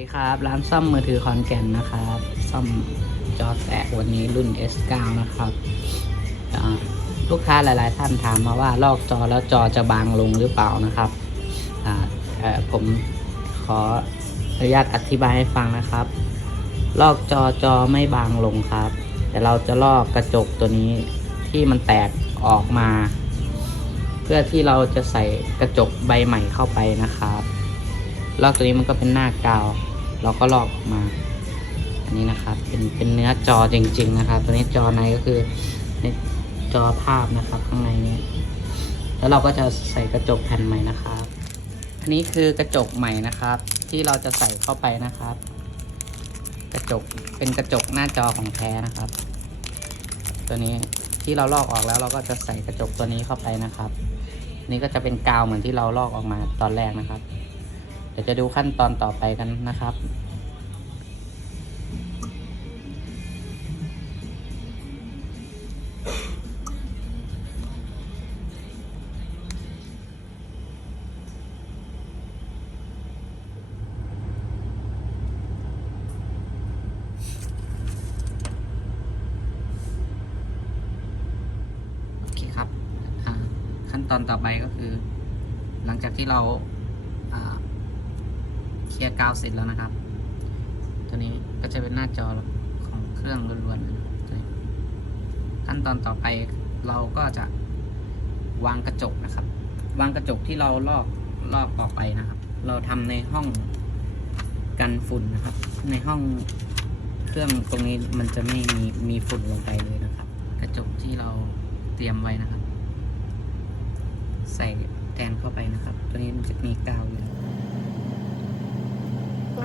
ดีครับ ร้านซ่อมมือถือคอนแก่นนะครับ ซ่อมจอแตกวันนี้รุ่น S9 นะครับ ลูกค้าหลาย ๆ ท่านถามมาว่าลอกจอแล้วจอจะบางลงหรือเปล่านะครับผมขออนุญาตอธิบายให้ฟังนะครับ ลอกจอจอไม่บางลงครับ แต่เราจะลอกกระจกตัวนี้ที่มันแตกออกมา เพื่อที่เราจะใส่กระจกใบใหม่เข้าไปนะครับลอกตัวนี้มันก็เป็นหน้ากาว เราก็ลอกออกมาอันนี้นะครับ เป็นเป็นเนื้อจอจริง ๆ นะครับ ตัวนี้จอในก็คือในจอภาพนะครับข้างในนี้ แล้วเราก็จะใส่กระจกแผ่นใหม่นะครับ อันนี้คือกระจกใหม่นะครับ ที่เราจะใส่เข้าไปนะครับ กระจกเป็นกระจกหน้าจอของแท้นะครับ ตัวนี้ที่เราลอกออกแล้วเราก็จะใส่กระจกตัวนี้เข้าไปนะครับ นี่ก็จะเป็นกาวเหมือนที่เราลอกออกมาตอนแรกนะครับ ดี๋ยวจะดูขั้นตอนต่อไปกันนะครับโอเคครับขั้นตอนต่อไปก็คือ หลังจากที่เรา ลียร์กาวเสร็จแล้วนะครับ ตัวนี้ก็จะเป็นหน้าจอของเครื่องล้วนๆนะครับขั้นตอนต่อไปเราก็จะวางกระจกนะครับ วางกระจกที่เราลอกลอกออกไปนะครับ เราทำในห้องกันฝุ่นนะครับ ในห้องเครื่องตรงนี้มันจะไม่มีมีฝุ่นลงไปเลยนะครับ กระจกที่เราเตรียมไว้นะครับ ใส่แทนเข้าไปนะครับ ตัวนี้มันจะมีกาวอยู่ เดี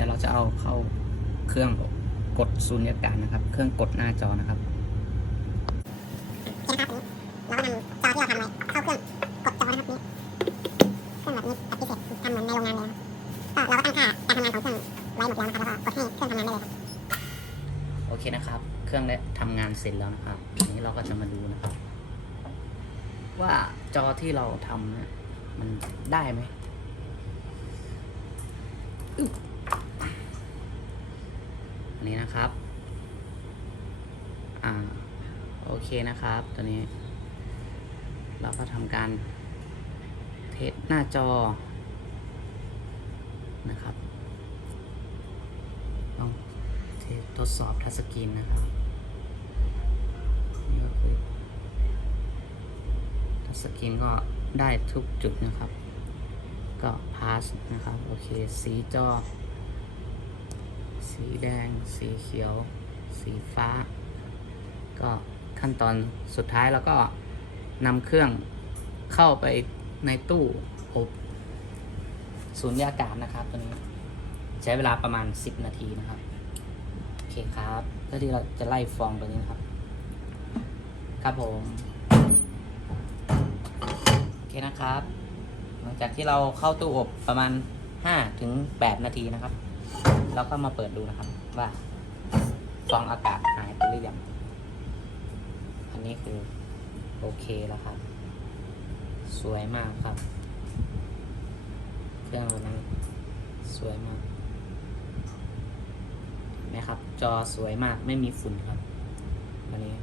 ๋ยวเราจะเอาเข้าเครื่องกดสูญญากาศนะครับ เครื่องกดหน้าจอนะครับ หมดแล้วนะครับแล้วก็กดให้เครื่องทำงานได้เลยครับโอเคนะครับ เครื่องได้ทำงานเสร็จแล้วนะครับทีนี้เราก็จะมาดูนะครับ ว่าจอที่เราทำนี่ยมันได้ไหมอันนี้นะครับ อ่า โอเคนะครับ ตัวนี้ เราก็ทำการเทสหน้าจอนะครับลองเทดสอบทัชสกรีนนะครับนี่ก็คือทัชสกรีนก็ได้ทุกจุดนะครับ ก็พาสนะครับ โอเค สีจอ สีแดง สีเขียว สีฟ้า ก็ขั้นตอนสุดท้ายเราก็นำเครื่องเข้าไปในตู้อบสูญญากาศนะครับตัวนี้ใช้เวลาประมาณ 10 นาทีนะครับ เคครับเพื่อที่เราจะไล่ฟองตัวนี้นะครับ ครับผมโอเคนะครับ หลังจากที่เราเข้าตู้อบประมาณ5ถึง8นาทีนะครับ เราก็มาเปิดดูนะครับ ว่าฟองอากาศหายไปหรือยังอันนี้คือโอเคแล้วครับ สวยมากครับ เครื่องตัวนั้นสวยมาก นะครับ จอสวยมากไม่มีฝุ่นครับอันนี้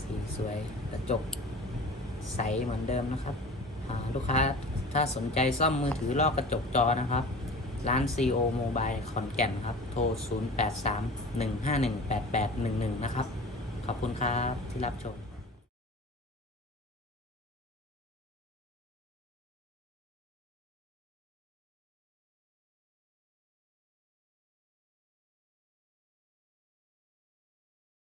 สีสวยกระจกใสเหมือนเดิมนะครับลูกค้าถ้าสนใจซ่อมมือถือลอกกระจกจอนะครับ ร้าน CO Mobile ขอนแก่นครับ โทร 0831518811 นะครับ ขอบคุณครับที่รับชม